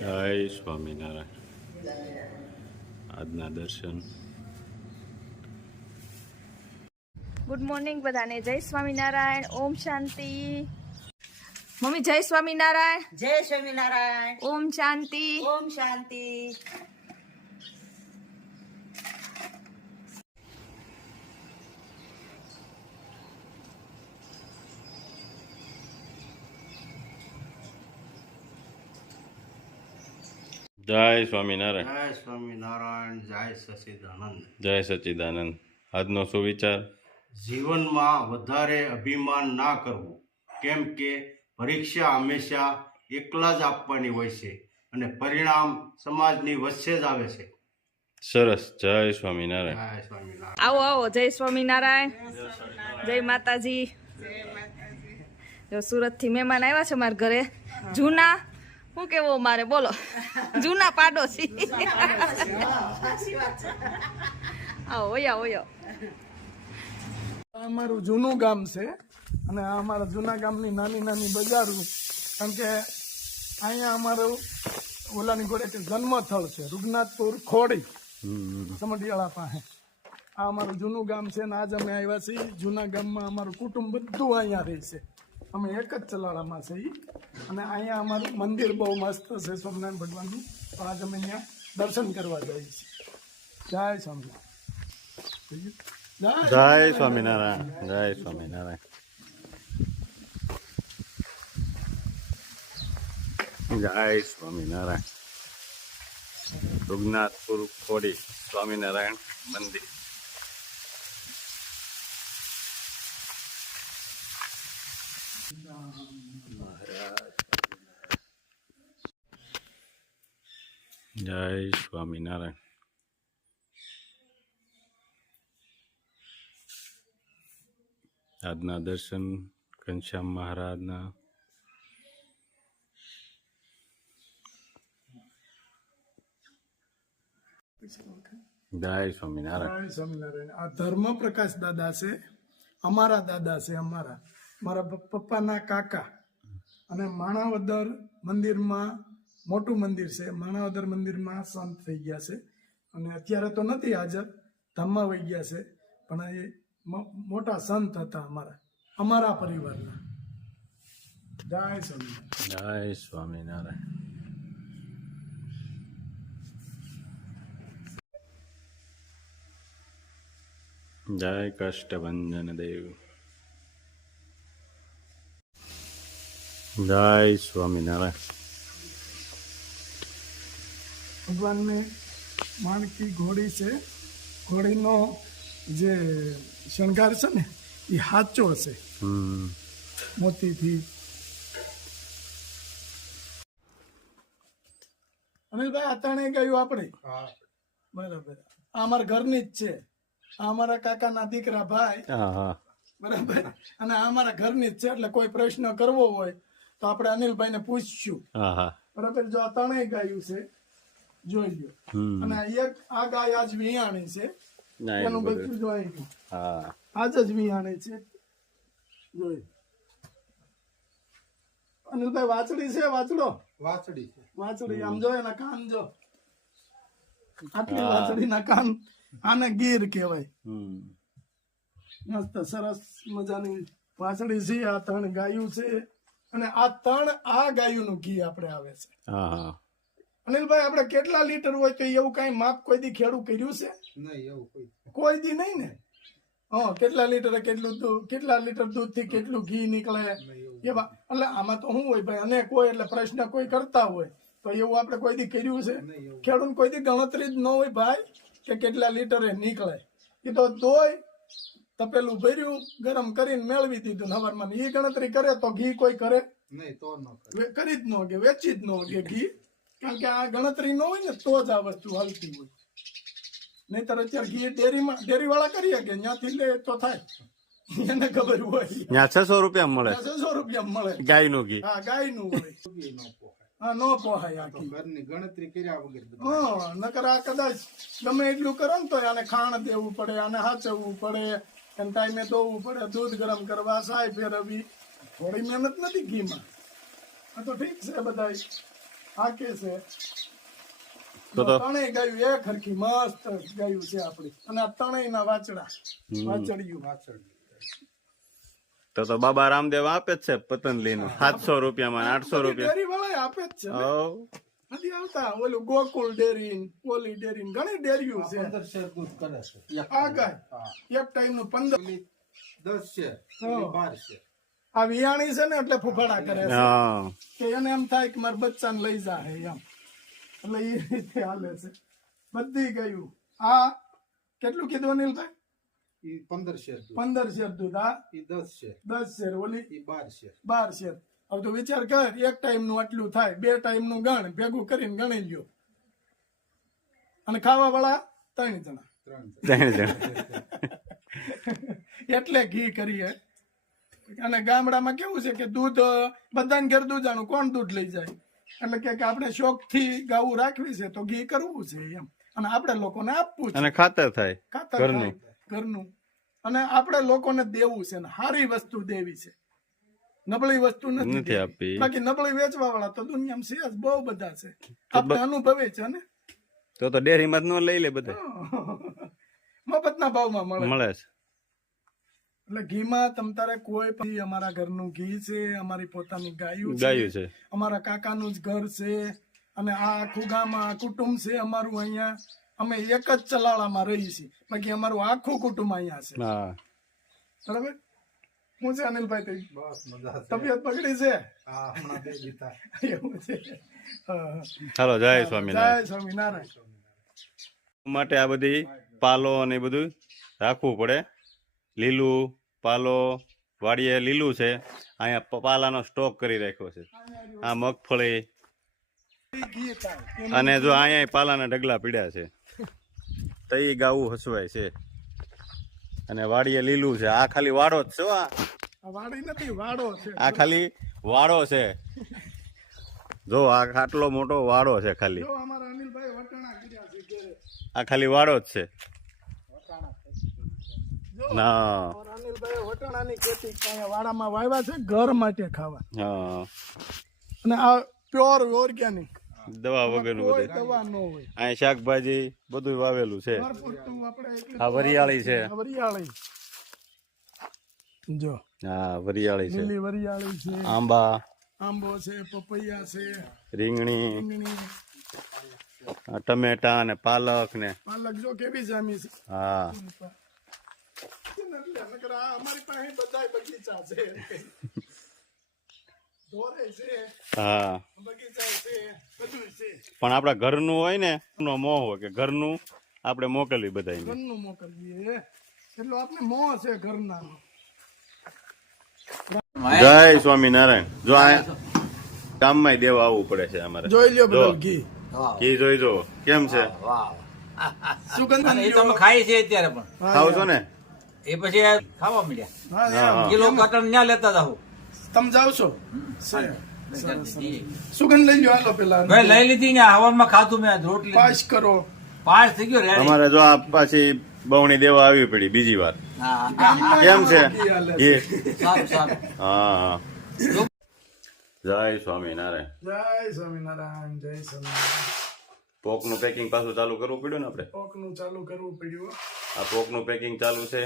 જય સ્વામિનારાયણ આજના દર્શન ગુડ મોર્નિંગ બધાને જય સ્વામિનારાયણ ઓમ શાંતિ મમ્મી જય સ્વામિનારાયણ જય સ્વામિનારાયણ ઓમ શાંતિ ઓમ શાંતિ જય સ્વામિનારાયણ. જય સ્વામિનારાયણ જય સચિદાનંદ. જય સચિદાનંદ. આજનો સુવિચાર? જીવનમાં વધારે અભિમાન ના કરવું કેમ કે પરીક્ષા હંમેશા એકલા જ આપવાની હોય છે અને પરિણામ સમાજની વચ્ચે જ આવે છે. સરસ. જય સ્વામિનારાયણ. જય સ્વામિનારાયણ. આવો આવો. જય સ્વામિનારાયણ. જય માતાજી. જો સુરતથી મહેમાન આવ્યા છે મારા ઘરે. જૂના શું કેવો મારે બોલો. જૂના પાડોશી. ઓયા ઓયો. અમારું જૂનું ગામ છે અને આ અમારા જૂના ગામની નાની નાની બજારો. કારણ કે અહીંયા અમારું ઓલાની ગોળે જન્મથળ જન્મસ્થળ છે રૂગનાથપુર ખોડી. સમઢિયાળા પાસે. આ અમારું જૂનું ગામ છે ને આજ અમે આવ્યા છીએ જૂના ગામમાં અમારું કુટુંબ બધું અહીંયા રહે છે. અમે એક જ ચલાળામાં છીએ. અને અહીંયા અમારું મંદિર બહુ મસ્ત છે સ્વામિનારાયણ ભગવાનનું. તો આજ અમે અહીંયા દર્શન કરવા જઈએ છીએ. જય સ્વામિનારાયણ. જય જય સ્વામિનારાયણ જય સ્વામિનારાયણ. જય સ્વામિનારાયણ. રૂગનાથપુર ખોડી સ્વામિનારાયણ મંદિર. જય સ્વામિનારાયણ આજના દર્શન ઘનશ્યામ મહારાજના જય સ્વામિનારાયણ સ્વામિનારાયણ આ ધર્મ પ્રકાશ દાદા છે, અમારા દાદા છે, અમારા. મારા પપ્પાના કાકા અને માણાવદર મંદિરમાં મોટું મંદિર છે. માણાવદર મંદિરમાં સંત થઈ ગયા છે. અને અત્યારે તો નથી હાજર, ધામમાં વહી ગયા છે. પણ એ મોટા સંત હતા અમારા અમારા પરિવારના. જય સ્વામી જય સ્વામિનારાયણ. જય કષ્ટભંજન દેવ. જય સ્વામિનારાયણ. ભગવાનને માણકી ઘોડી છે. ઘોડીનો જે શણગાર છે ને એ સાચો હશે. મોતીથી. અનિલભાઈ અતાણે ગયું આપણે? બરાબર. આ અમારા ઘરની જ છે. આ અમારા કાકાના દીકરા ભાઈ. હા હા બરાબર. અને આ અમારા ઘરની જ છે એટલે કોઈ પ્રશ્ન કરવો હોય તો આપણે અનિલભાઈને પૂછશું. હા હા બરાબર? જો આ તણે ગાયું છે જોઈ લો અને એક આ ગાય આજ વિયાણી છે. ના, એનું. બધું. જોઈ ગયું હા. આજ જ વિયાણી છે. જોઈ. અનિલભાઈ વાછડી છે વાછડો? વાછડી છે. વાછડી આમ જો એના કાન જો. આટલી વાછડીના કાન આને ગીર કહેવાય. મસ્ત સરસ મજાની વાછડી છે આ ત્રણ ગાયું છે. અને આ ત્રણ આ ગાયુંનું ઘી આપણે આવે છે. હા હા. અનિલભાઈ આપણે કેટલા લીટર હોય તો એવું કઈ માપ કોઈ દી ખેડૂત કર્યું છે? કોઈ દી. નહીં ને? હા કેટલા લીટર કેટલું દૂધ કેટલા લીટર દૂધથી કેટલું ઘી નીકળે? એવા એટલે આમાં તો શું હોય ભાઈ અને કોઈ એટલે પ્રશ્ન કોઈ કરતા હોય. તો એવું આપણે કોઈ દી કર્યું છે? ખેડૂત કોઈ દી ગણતરી જ ન હોય ભાઈ કે કેટલા લીટરે નીકળે. એ તો દોય તપેલું ભર્યું ગરમ કરીને મેળવી દીધું. હવારમાં એ ગણતરી કરે તો ઘી કોઈ કરે. વે- કરી જ ન કે વેચી જ ન કે ઘી. કારણ કે આ ગણતરી ન હોય ને તો જ આ વસ્તુ હાલતી હોય. નહીતર અત્યારે ઘી ડેરીમાં ડેરી વાળા કરીએ કે ત્યાંથી લે તો થાય. એને ખબર હોય. ત્યાં છસો રૂપિયા મળે. છસો રૂપિયા મળે. ગાયનું ઘી. હા ગાયનું હા ન પોહાય આ ઘી. ઘરની ગણતરી કર્યા વગર હા નકર આ કદાચ ગમે એટલું કરો ને તો આને ખાણ દેવું પડે આને હાચવવું પડે એને ટાઈમે દોવું પડે દૂધ ગરમ કરવા સાય ફેરવવી. થોડી મહેનત નથી ઘીમાં. આ તો ઠીક છે બધા આ છે. તો તો ત્રણેય ગાયું એક હરખી મસ્ત ગાયું છે આપડી અને આ ત્રણેય ના વાચડા વાચડિયું વાચડિયું તો તો બાબા રામદેવ આપે જ છે પતંજલિ નું સાતસો રૂપિયામાં આઠસો રૂપિયા. ડેરી વાળા આપે જ છે. નથી આવતા. ઓલું ગોકુલ ડેરી ઓલી ડેરી ઘણી ડેરીઓ છે. આ ગાય. એક ટાઈમનું પંદર હા. આ વિયાણી છે ને એટલે ફૂફાડા કરે છે. કે એને એમ થાય કે મારા બચ્ચાને લઈ જાય એમ. એટલે એ રીતે હાલે છે. બધી ગયું. આ કેટલું કીધું અનિલભાઈ પંદર શેર પંદર શેર દૂધ આ દસ શેર. દસ શેર. ઓલી? બાર શેર. બાર શેર. હવે તું વિચાર કર એક ટાઈમનું આટલું થાય બે ટાઈમનું ગણ ભેગું કરીને ગણી લ્યો. અને ખાવા વાળા ત્રણ જણા. ત્રણ ત્રણ એટલે ઘી કરીએ. અને ગામડામાં કેવું છે કે દૂધ બધાને ઘેર દૂધાણું કોણ દૂધ લઈ જાય? એટલે કે આપણે શોખથી ગાવું રાખવી છે તો ઘી કરવું છે એમ. અને આપણે લોકોને આપવું છે. અને ખાતર થાય ખાતર ઘરનું. ઘરનું. અને આપણે લોકોને દેવું છે ને સારી વસ્તુ દેવી છે. નબળી વસ્તુ નથી આપી. બાકી નબળી વેચવા વાળા તો દુનિયામાં છે જ બહુ બધા છે. આપણે અનુભવે છે ને? તો તો ડેરીમાં ન લઈ લે બધે. મફતના ભાવમાં મળે. મળે છે. એટલે ઘીમાં તમ તારે કોઈ પણ અમારા ઘરનું ઘી છે અમારી પોતાની ગાયું છે ગાયું છે. અમારા કાકાનું જ ઘર છે અને આ આખું ગામ આ કુટુંબ છે અમારું અહીંયા. અમે એક જ ચલાળામાં રહી છીએ. બાકી અમારું આખું કુટુંબ અહીંયા છે. બરાબર? હું છે અનિલભાઈ તઈ? બસ મજા તબિયત બગડી છે? હા હમણાં બે દીધા એવું છે. હા. જય સ્વામિનારાયણ. જય સ્વામિનારાયણ. માટે આ બધી પાલો અને એ બધું રાખવું પડે. લીલું પાલો વાડીએ લીલું છે. અહીંયા પાલાનો સ્ટોક કરી રાખ્યો છે. આ મગફળી. અને જો અહીંયા પાલાના ઢગલા પીડ્યા છે. તો એ ગાવું હસવાય છે. અને વાડીએ લીલું છે. આ ખાલી વાડો જ છે આ. આ વાડી નથી વાડો છે. આ ખાલી વાડો છે. જો આ આટલો મોટો વાડો છે ખાલી. આ ખાલી વાડો જ છે. ના. અનિલભાઈ વટાણાની ખેતી વાડામાં વાવ્યા છે ઘર માટે ખાવા. હા. અને આ પ્યોર ઓર્ગેનિક. દવા વગરનું બધું. દવા ન હોય. અહીંયા શાકભાજી બધું વાવેલું છે. આ વરિયાળી છે. વરિયાળી. જો. હા વરિયાળી છે. લીલી વરિયાળી છે. આંબા. આંબો છે પપૈયા છે. રીંગણી. ટમેટા ને પાલક ને. પાલક જો કેવી જામી છે. હા. અમારી પાસે બધાય બગીચા છે હા. બગીચા છે બધું છે પણ આપણા ઘરનું હોય ને મોહ હોય કે ઘરનું આપણે મોકલવી બધા ઘરનું મોકલીએ. એટલો આપણે મોહ છે ઘરના જય સ્વામિનારાયણ. જો આ ગામમાં દેવા આવવું પડે છે અમારે. જોઈ લ્યો. ઘી. ઘી જોઈ જો કેમ છે? સુગંધ અને એ તો અમે ખાઈએ છીએ અત્યારે પણ. ખાવ છો ને? એ પછી આ ખાવા મળ્યા. કિલો કટન લેતા જાવ તમે જાવ છો? સુગંધ લઈ લ્યો હાલો પેલા. ભાઈ લઈ લીધી ને હવામાં ખાધું મેં રોટલી. પાસ કરો. પાસ થઈ ગયો અમારે જો આ પાછી બવણી દેવા આવી પડી બીજી વાર. કેમ છે? હા જય સ્વામિનારાયણ. જય સ્વામિનારાયણ જય સ્વામિનારાયણ. પોકનું પેકિંગ પાછું ચાલુ કરવું પડ્યું ને આપણે? પોકનું ચાલુ કરવું પડ્યું. આ પોકનું પેકિંગ ચાલુ છે.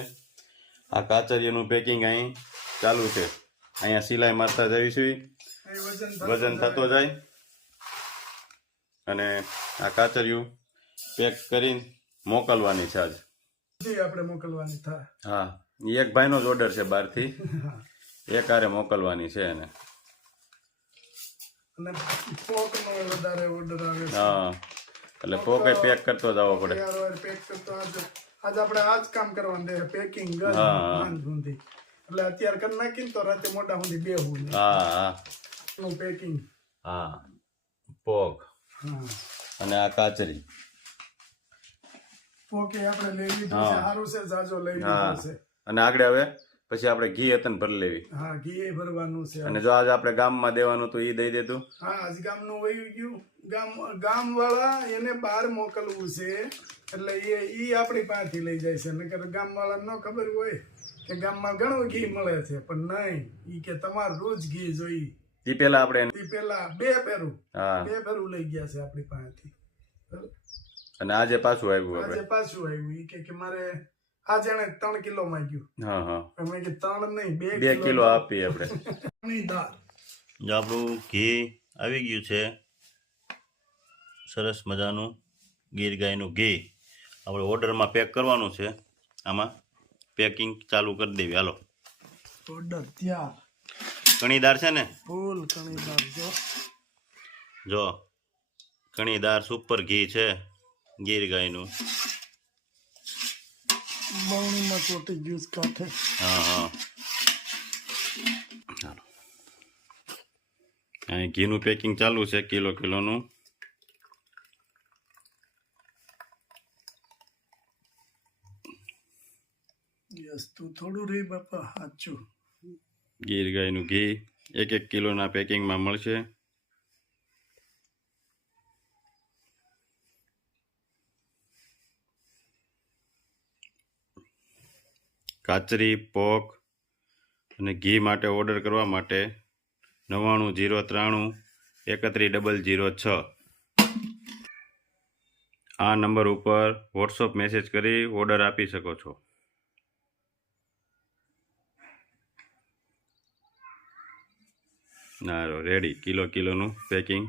આ કાચરિયાનું પેકિંગ અહીં ચાલુ છે. અહીંયા સિલાઈ મારતા જઈશું. વજન થતો જાય. અને આ કાચરિયું પેક કરીને મોકલવાની છે આજ. આપણે મોકલવાની થાય. હા એક ભાઈનો જ ઓર્ડર છે બહારથી. એક આરે મોકલવાની છે એને. હા એટલે પોકે પેક કરતો જવો પડે. પેક કરતો આજ આપણે આ જ કામ કરવાનું છે પેકિંગ ગન. સાંજ સુધી. એટલે અત્યારે કરી નાખીને તો રાતે મોટા સુધી બે હું હા હા. નું પેકિંગ હા. પોક. અને આ કાચરી. પોકે આપણે લઈ લીધું છે સારું છે જાજો લઈ લીધું છે. અને આગળ હવે પછી આપણે ઘી હતન ભરી લેવી. હા ઘી ભરવાનું છે. અને જો આજ આપણે ગામમાં દેવાનું તો એ દઈ દેતું હા આજ ગામનું વહી ગયું. ગામ ગામ વાળા એને બહાર મોકલવું છે. એટલે એ એ આપણી પાસેથી લઈ જાય છે. નકર ગામ વાળા ન ખબર હોય કે ગામમાં ઘણું ઘી મળે છે. પણ નહીં ઈ કે તમારે રોજ ઘી જોઈ. એ પેલા આપણે એ પેલા બે પેરું. બે પેરું લઈ ગયા છે આપણી પાસેથી. અને આજે પાછું આવ્યું આજે પાછું આવ્યું. ઈ કે કે મારે આજે જેણે ત્રણ કિલો માંગ્યું. હા હા. અમે કે ત્રણ નહીં બે બે કિલો આપીએ આપણે. દાળ. જો આપણું ઘી આવી ગયું છે સરસ મજાનું ગીર ગાયનું ઘી. આપણે ઓર્ડરમાં પેક કરવાનું છે આમાં પેકિંગ ચાલુ કરી દેવી. હાલો. ઓર્ડર ત્યાં કણીદાર છે ને? ફૂલ કણીદાર જો. જો કણીદાર સુપર ઘી છે ગીર ગાયનું બવણીમાં ચોટી જ્યુસ છે હા હા અહીં ઘીનું પેકિંગ ચાલુ છે કિલો કિલોનું તું થોડું રે બાપા સાચું ગીર ગાયનું ઘી એક એક કિલોના પેકિંગમાં મળશે કાચરી, પોક અને ઘી માટે ઓર્ડર કરવા માટે નવ્વાણું જીરો ત્રાણું એકત્રીસ ડબલ જીરો છ. આ નંબર ઉપર વોટ્સઅપ મેસેજ કરી ઓર્ડર આપી શકો છો. ના રેડી કિલો કિલોનું પેકિંગ